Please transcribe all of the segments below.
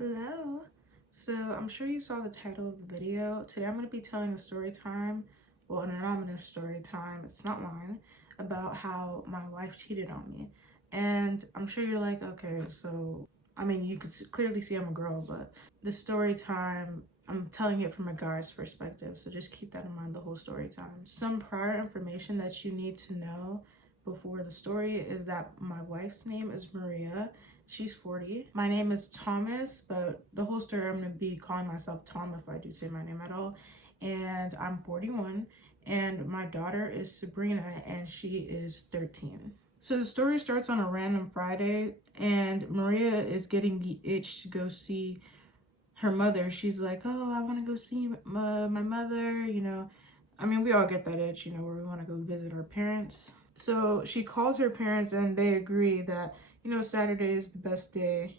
Hello. So I'm sure you saw the title of the video. Today I'm going to be telling a story time, well, an anonymous story time, it's not mine, about how my wife cheated on me. And I'm sure you're like, okay, so, I mean, you could clearly see I'm a girl, but the story time, I'm telling it from a guy's perspective. So just keep that in mind the whole story time. Some prior information that you need to know before the story is that my wife's name is Maria. She's 40. My name is Thomas, but the whole story I'm going to be calling myself Tom if I do say my name at all. And I'm 41. And my daughter is Sabrina, and she is 13. So the story starts on a random Friday, and Maria is getting the itch to go see her mother. She's like, oh, I want to go see my mother, I mean, we all get that itch, where we want to go visit our parents. So she calls her parents and they agree that, Saturday is the best day.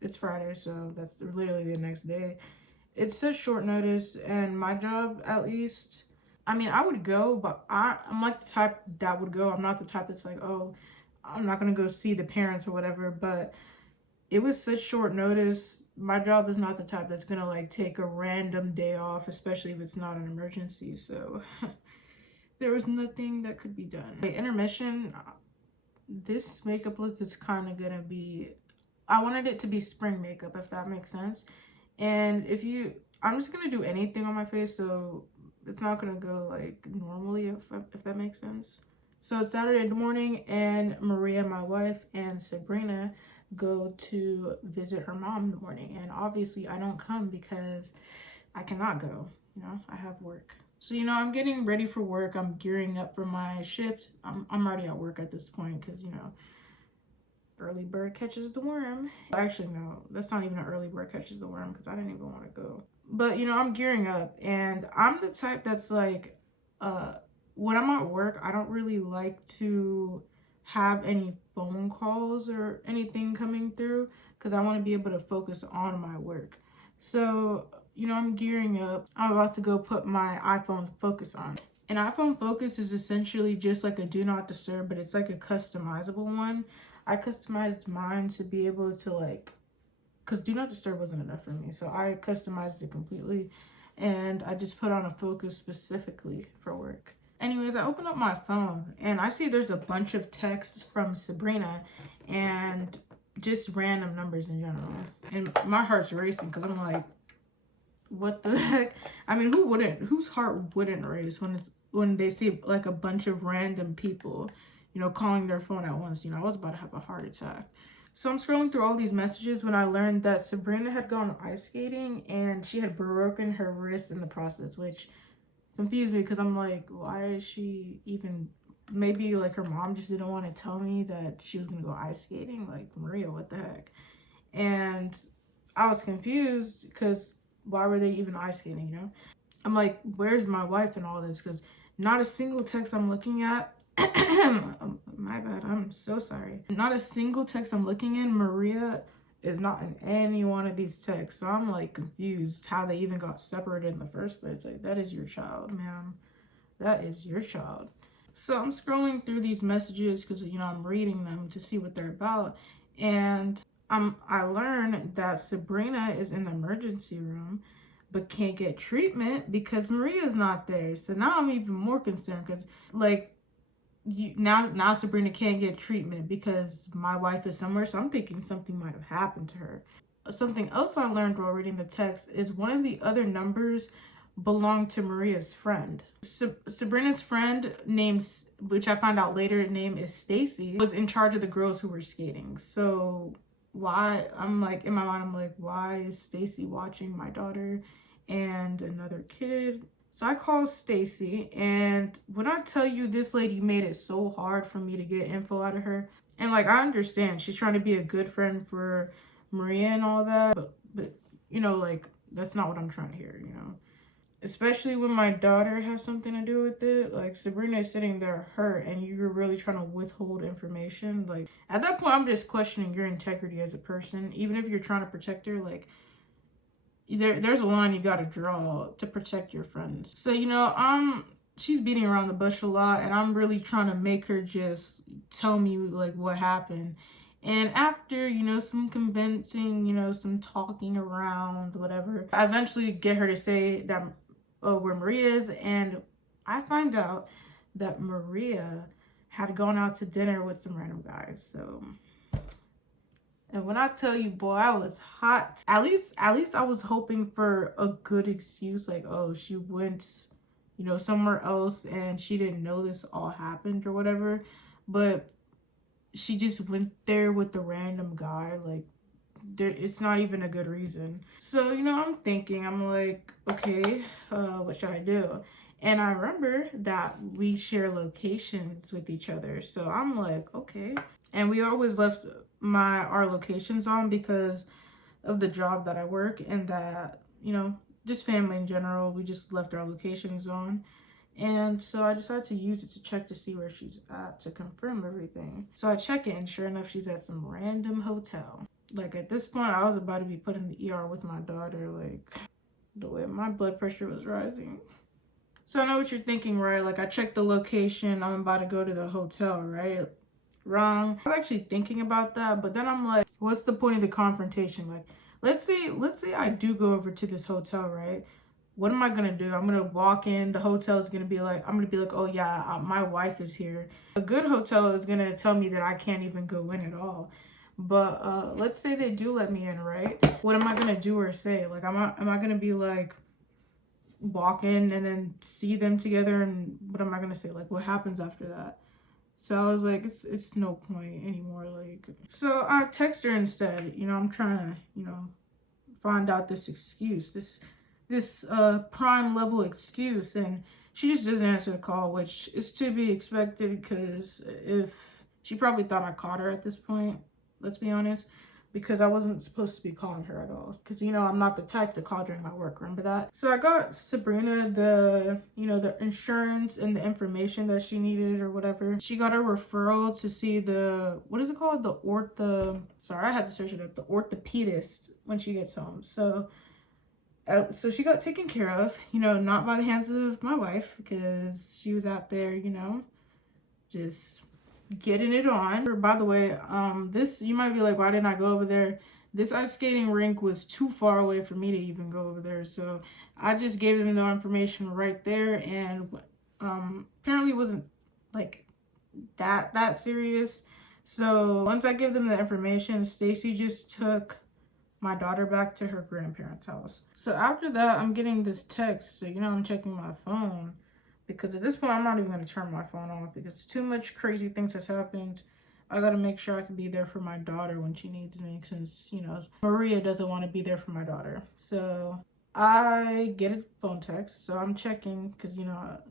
It's Friday, so that's literally the next day. It's such short notice, and my job, at least, I mean, I would go, but I'm like the type that would go. I'm not the type that's like, oh, I'm not going to go see the parents or whatever, but it was such short notice. My job is not the type that's going to like take a random day off, especially if it's not an emergency, so there was nothing that could be done. Intermission, this makeup look is kind of gonna be, I wanted it to be spring makeup, if that makes sense. And I'm just gonna do anything on my face, so it's not gonna go like normally, if that makes sense. So it's Saturday morning, and Maria, my wife, and Sabrina go to visit her mom in the morning. And obviously I don't come because I cannot go, I have work. So, I'm getting ready for work. I'm gearing up for my shift. I'm already at work at this point because, early bird catches the worm. Actually, no, that's not even an early bird catches the worm because I didn't even want to go. But, I'm gearing up, and I'm the type that's like, when I'm at work, I don't really like to have any phone calls or anything coming through because I want to be able to focus on my work. So, I'm gearing up. I'm about to go put my iPhone focus on. An iPhone focus is essentially just like a do not disturb, but it's like a customizable one. I customized mine to be able to because do not disturb wasn't enough for me. So I customized it completely, and I just put on a focus specifically for work. Anyways, I open up my phone and I see there's a bunch of texts from Sabrina and just random numbers in general. And my heart's racing because I'm like, what the heck? I mean, whose heart wouldn't race when they see like a bunch of random people, calling their phone at once? I was about to have a heart attack. So I'm scrolling through all these messages when I learned that Sabrina had gone ice skating and she had broken her wrist in the process, which confused me because I'm like, why is she even, maybe like her mom just didn't want to tell me that she was gonna go ice skating. Like, Maria, what the heck? And I was confused because why were they even ice skating, I'm like, where's my wife and all this? Because not a single text I'm looking at, my bad, I'm so sorry. Not a single text I'm looking in, Maria is not in any one of these texts. So I'm like confused how they even got separated in the first place. Like, that is your child, ma'am. That is your child. So I'm scrolling through these messages because, I'm reading them to see what they're about. And I learned that Sabrina is in the emergency room but can't get treatment because Maria's not there. So now I'm even more concerned because now Sabrina can't get treatment because my wife is somewhere. So I'm thinking something might have happened to her. Something else I learned while reading the text is one of the other numbers belonged to Maria's friend. Sabrina's friend, which I found out later, name is Stacy, was in charge of the girls who were skating. So why, I'm like, in my mind, I'm like, why is Stacy watching my daughter and another kid? So I called Stacy, and when I tell you this lady made it so hard for me to get info out of her, and I understand she's trying to be a good friend for Maria and all that, but that's not what I'm trying to hear, Especially when my daughter has something to do with it. Like, Sabrina is sitting there hurt and you're really trying to withhold information. Like, at that point, I'm just questioning your integrity as a person. Even if you're trying to protect her, like, there's a line you gotta draw to protect your friends. So, she's beating around the bush a lot, and I'm really trying to make her just tell me, like, what happened. And after, some convincing, some talking around, whatever, I eventually get her to say that, oh, where Maria is. And I find out that Maria had gone out to dinner with some random guys. So, and when I tell you, boy, I was hot. At least I was hoping for a good excuse, like, oh, she went, somewhere else and she didn't know this all happened or whatever. But she just went there with the random guy. Like, it's not even a good reason. So, I'm thinking, I'm like, okay, what should I do? And I remember that we share locations with each other. So I'm like, okay. And we always left our locations on because of the job that I work, and that, just family in general, we just left our locations on. And so I decided to use it to check to see where she's at, to confirm everything. So I check it, and sure enough, she's at some random hotel. Like, at this point, I was about to be put in the ER with my daughter, like, the way my blood pressure was rising. So I know what you're thinking, right? Like, I checked the location, I'm about to go to the hotel, right? Wrong. I'm actually thinking about that, but then I'm like, what's the point of the confrontation? Like, let's say I do go over to this hotel, right? What am I gonna do? I'm gonna walk in, the hotel is gonna be like, I'm gonna be like, oh yeah, my wife is here. A good hotel is gonna tell me that I can't even go in at all. But let's say they do let me in, right? What am I gonna do or say? Like, am I gonna be like, walk in and then see them together, and what am I gonna say? Like, what happens after that? So I was like, it's no point anymore. Like, so I text her instead. I'm trying to, find out this excuse, this prime level excuse, and she just doesn't answer the call, which is to be expected, because if she probably thought I caught her at this point, let's be honest, because I wasn't supposed to be calling her at all, because I'm not the type to call during my work, remember that? So I got Sabrina the the insurance and the information that she needed or whatever. She got a referral to see the, what is it called, sorry, I had to search it up, the orthopedist, when she gets home. So she got taken care of, not by the hands of my wife, because she was out there, just getting it on. By the way, this, you might be like, why didn't I go over there? This ice skating rink was too far away for me to even go over there. So I just gave them the information right there, and apparently it wasn't like that serious. So once I give them the information, Stacy just took my daughter back to her grandparents' house. So after that, I'm getting this text. So, I'm checking my phone, because at this point, I'm not even going to turn my phone off, because too much crazy things has happened. I got to make sure I can be there for my daughter when she needs me, since, Maria doesn't want to be there for my daughter. So I get a phone text. So I'm checking, because,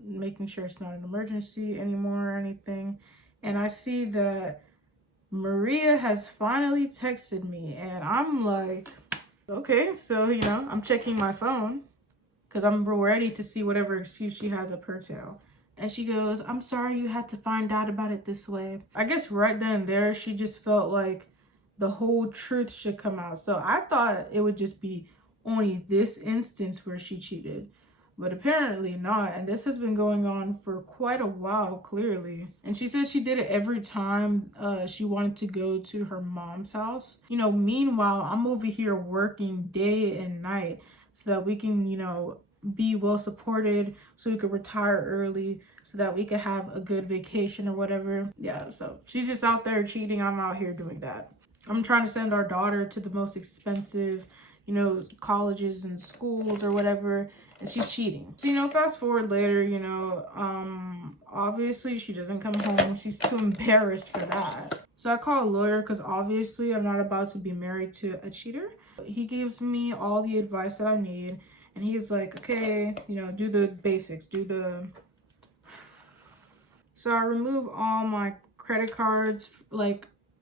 making sure it's not an emergency anymore or anything. And I see that Maria has finally texted me, and I'm like, okay. So, I'm checking my phone, because I'm ready to see whatever excuse she has up her tail. And she goes, I'm sorry you had to find out about it this way. I guess right then and there, she just felt like the whole truth should come out. So I thought it would just be only this instance where she cheated. But apparently not. And this has been going on for quite a while, clearly. And she said she did it every time she wanted to go to her mom's house. Meanwhile, I'm over here working day and night so that we can, be well supported, so we could retire early, so that we could have a good vacation or whatever. Yeah, so she's just out there cheating. I'm out here doing that. I'm trying to send our daughter to the most expensive, colleges and schools or whatever, and she's cheating. So, fast forward later, obviously she doesn't come home. She's too embarrassed for that. So I call a lawyer, because obviously I'm not about to be married to a cheater. He gives me all the advice that I need, and he's like, okay, do the basics, So I remove all my credit cards,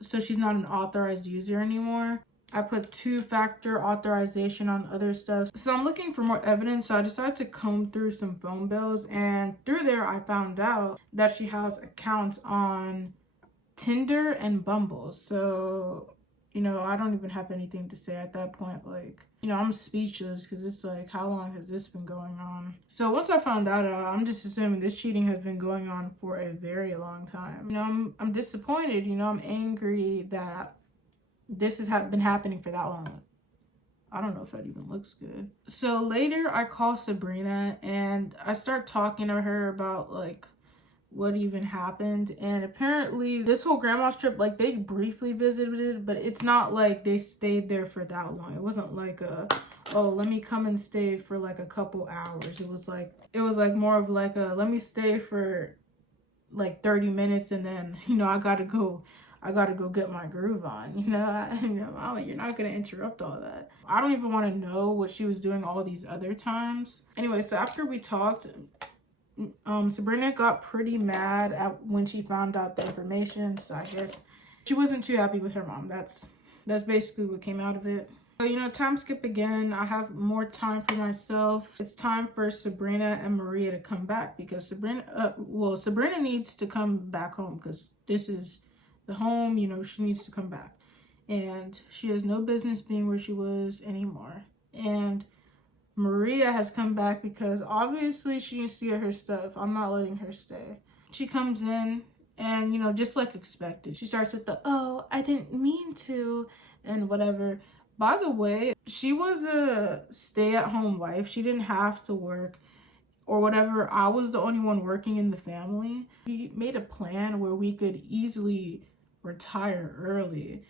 so she's not an authorized user anymore. I put 2-factor authorization on other stuff. So I'm looking for more evidence. So I decided to comb through some phone bills, and through there I found out that she has accounts on Tinder and Bumble. So, I don't even have anything to say at that point. Like, I'm speechless, because it's like, how long has this been going on? So once I found that out, I'm just assuming this cheating has been going on for a very long time. I'm disappointed. I'm angry that this has been happening for that long. I don't know if that even looks good. So later I call Sabrina and I start talking to her about like what even happened. And apparently this whole grandma's trip, like they briefly visited, but it's not like they stayed there for that long. It wasn't like a, oh, let me come and stay for like a couple hours. It was like more of like a, let me stay for like 30 minutes and then, I gotta go get my groove on. You're not gonna interrupt all that. I don't even want to know what she was doing all these other times. Anyway, so after we talked, Sabrina got pretty mad at when she found out the information. So I guess she wasn't too happy with her mom. That's basically what came out of it. So, time skip again. I have more time for myself. It's time for Sabrina and Maria to come back because Sabrina needs to come back home because this is the home, she needs to come back. And she has no business being where she was anymore. And Maria has come back because obviously she needs to get her stuff. I'm not letting her stay. She comes in and, just like expected, she starts with the, oh, I didn't mean to, and whatever. By the way, she was a stay-at-home wife. She didn't have to work or whatever. I was the only one working in the family. We made a plan where we could easily retire early.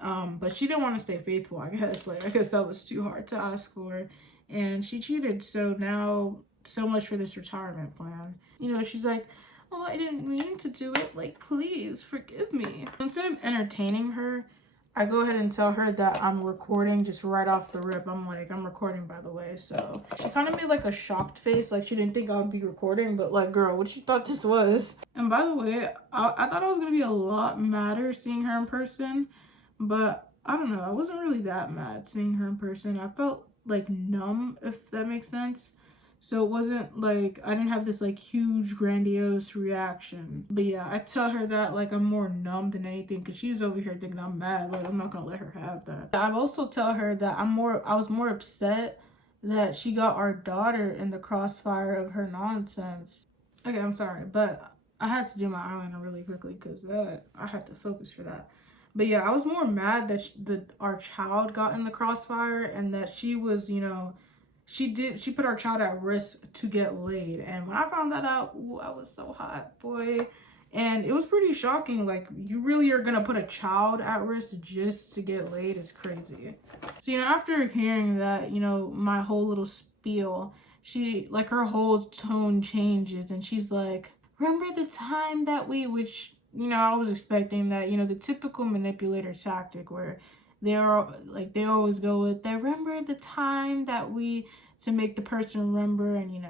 But she didn't want to stay faithful, I guess. I guess that was too hard to ask for. And she cheated. So now, so much for this retirement plan. She's like, oh, I didn't mean to do it. Like, please forgive me. Instead of entertaining her, I go ahead and tell her that I'm recording just right off the rip. I'm like, I'm recording, by the way. So she kind of made like a shocked face. Like she didn't think I would be recording, but like, girl, what she thought this was. And by the way, I thought I was going to be a lot madder seeing her in person, but I don't know. I wasn't really that mad seeing her in person. I felt like numb, if that makes sense. So it wasn't like I didn't have this like huge grandiose reaction. But yeah, I tell her that like I'm more numb than anything because she's over here thinking I'm mad. Like I'm not gonna let her have that. I also tell her that I was more upset that she got our daughter in the crossfire of her nonsense. Okay, I'm sorry, but I had to do my eyeliner really quickly because I had to focus for that. But yeah, I was more mad that our child got in the crossfire and that she was, she put our child at risk to get laid. And when I found that out, ooh, I was so hot, boy. And it was pretty shocking. Like, you really are gonna put a child at risk just to get laid? Is crazy. So, after hearing that, my whole little spiel, her whole tone changes and she's like, remember the time that which, I was expecting that, the typical manipulator tactic where they always go with that, remember the time that to make the person remember and,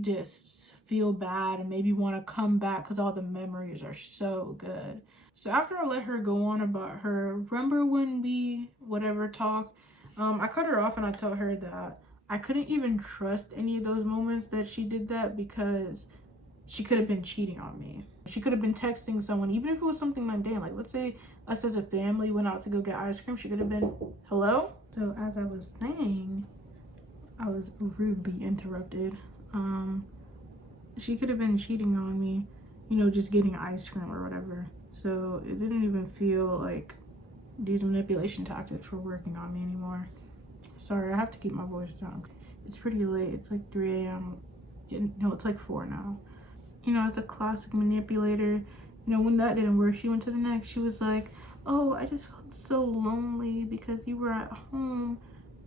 just feel bad and maybe want to come back because all the memories are so good. So after I let her go on about her, remember when we whatever talk, I cut her off and I tell her that I couldn't even trust any of those moments that she did that because she could have been cheating on me. She could have been texting someone, even if it was something mundane. Like, let's say us as a family went out to go get ice cream. She could have been, hello? So as I was saying, I was rudely interrupted. She could have been cheating on me, just getting ice cream or whatever. So it didn't even feel like these manipulation tactics were working on me anymore. Sorry, I have to keep my voice down. It's pretty late. It's like 3 a.m. No, it's like 4 now. It's a classic manipulator. When that didn't work, she went to the next. She was like, oh, I just felt so lonely because you were at home.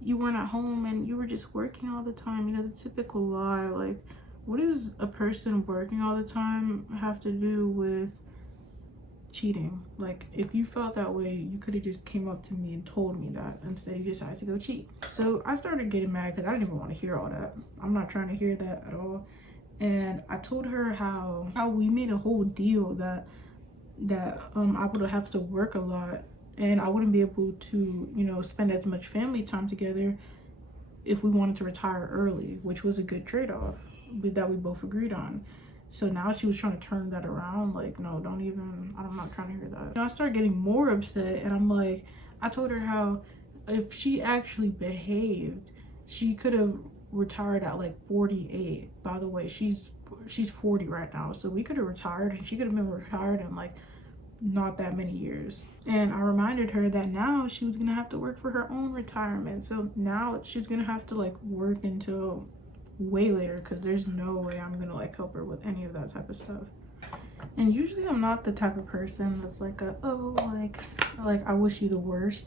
You weren't at home and you were just working all the time. The typical lie. Like, what does a person working all the time have to do with cheating? Like, if you felt that way, you could have just came up to me and told me that. Instead, you decided to go cheat. So I started getting mad because I didn't even want to hear all that. I'm not trying to hear that at all. And I told her how we made a whole deal that I would have to work a lot and I wouldn't be able to, spend as much family time together if we wanted to retire early, which was a good trade-off that we both agreed on. So now she was trying to turn that around. Like, no, don't even, I'm not trying to hear that. I started getting more upset and I'm like, I told her how if she actually behaved, she could have retired at like 48. By the way, she's 40 right now, so we could have retired and she could have been retired in like not that many years. And I reminded her that now she was gonna have to work for her own retirement. So now she's gonna have to like work until way later, because there's no way I'm gonna like help her with any of that type of stuff. And usually I'm not the type of person that's like like I wish you the worst,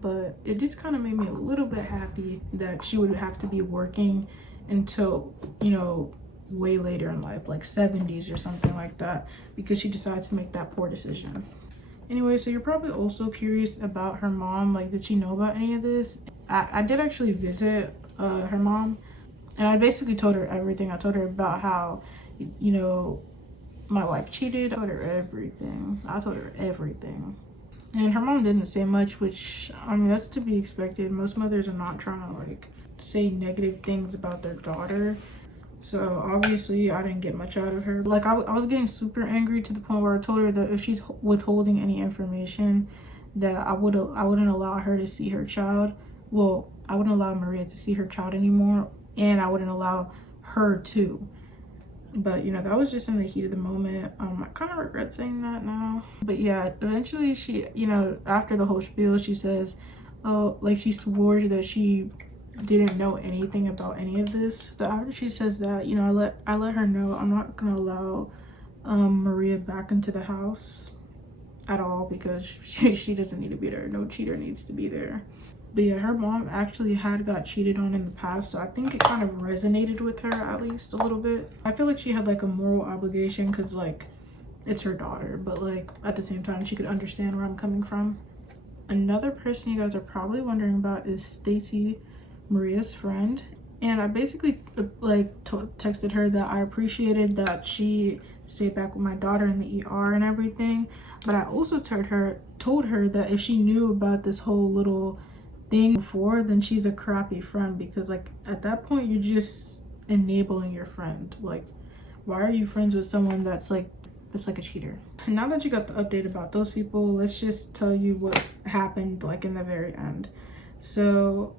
but it just kind of made me a little bit happy that she would have to be working until, you know, way later in life, like 70s or something like that, because she decided to make that poor decision. Anyway, so you're probably also curious about her mom. Like, did she know about any of this? I did actually visit her mom, and I basically told her everything. I told her about how, you know, my wife cheated. I told her everything. I told her everything. And her mom didn't say much, which, I mean, that's to be expected. Most mothers are not trying to like say negative things about their daughter. So obviously I didn't get much out of her. Like, I was getting super angry to the point where I told her that if she's withholding any information, that I wouldn't allow her to see her child. Well, I wouldn't allow Maria to see her child anymore, and I wouldn't allow her to. But you know, that was just in the heat of the moment. I kind of regret saying that now. But yeah, eventually she, you know, after the whole spiel, she says, oh, like she swore that she didn't know anything about any of this. So after she says that, you know, I let her know I'm not gonna allow Maria back into the house at all, because she doesn't need to be there. No cheater needs to be there. But yeah, her mom actually had got cheated on in the past, so I think it kind of resonated with her at least a little bit. I feel like she had like a moral obligation, because like it's her daughter, but like at the same time she could understand where I'm coming from. Another person you guys are probably wondering about is Stacy, Maria's friend. And I basically like texted her that I appreciated that she stayed back with my daughter in the ER and everything, but I also told her that if she knew about this whole little thing before, then she's a crappy friend, because like at that point you're just enabling your friend. Like, why are you friends with someone that's like a cheater? And now that you got the update about those people, let's just tell you what happened like in the very end. So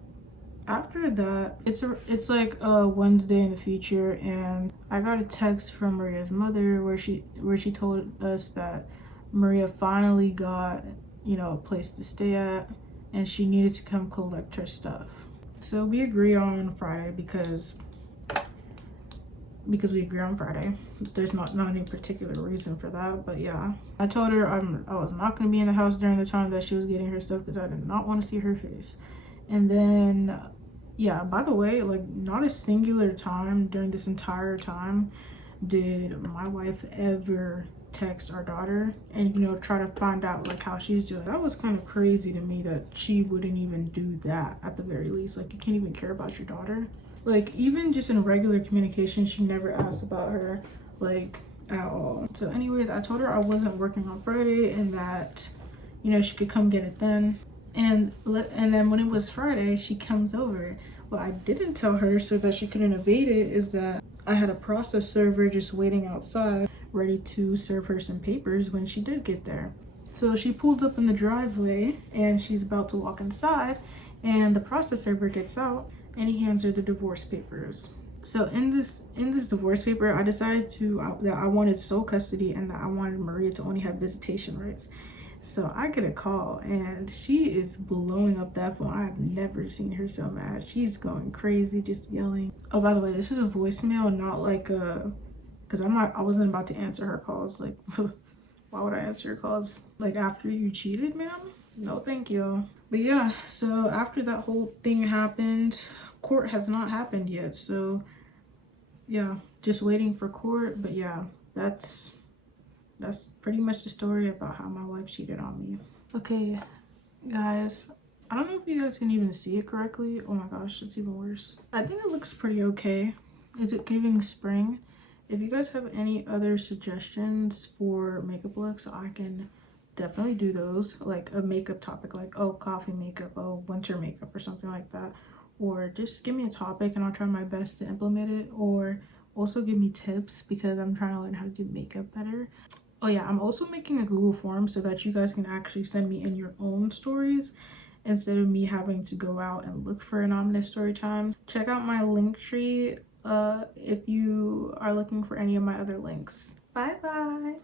after that, it's like a Wednesday in the future, and I got a text from Maria's mother where she told us that Maria finally got, you know, a place to stay at, and she needed to come collect her stuff. So we agree on Friday, because we agree on Friday. There's not any particular reason for that, but yeah. I told her I was not going to be in the house during the time that she was getting her stuff, because I did not want to see her face. And then, yeah, by the way, like not a singular time during this entire time did my wife ever text our daughter and, you know, try to find out like how she's doing. That was kind of crazy to me that she wouldn't even do that at the very least. Like, you can't even care about your daughter. Like, even just in regular communication, she never asked about her, like, at all. So anyways, I told her I wasn't working on Friday and that, you know, she could come get it then. And then when it was Friday, she comes over. What I didn't tell her, so that she couldn't evade it, is that I had a process server just waiting outside, ready to serve her some papers when she did get there. So she pulls up in the driveway and she's about to walk inside, and the process server gets out and he hands her the divorce papers. So in this divorce paper, I decided that I wanted sole custody and that I wanted Maria to only have visitation rights. So I get a call and she is blowing up that phone. I have never seen her so mad. She's going crazy, just yelling. Oh, by the way, this is a voicemail, not like because I wasn't about to answer her calls. Like, why would I answer her calls? Like, after you cheated, ma'am? No, thank you. But yeah, so after that whole thing happened, court has not happened yet. So yeah, just waiting for court. But yeah, that's pretty much the story about how my wife cheated on me. Okay, guys, I don't know if you guys can even see it correctly. Oh my gosh, it's even worse. I think it looks pretty okay. Is it giving spring? If you guys have any other suggestions for makeup looks, I can definitely do those. Like a makeup topic, like, oh, coffee makeup, oh, winter makeup, or something like that. Or just give me a topic and I'll try my best to implement it. Or also give me tips, because I'm trying to learn how to do makeup better. Oh yeah, I'm also making a Google form so that you guys can actually send me in your own stories instead of me having to go out and look for anonymous story time. Check out my link tree if you are looking for any of my other links. Bye bye.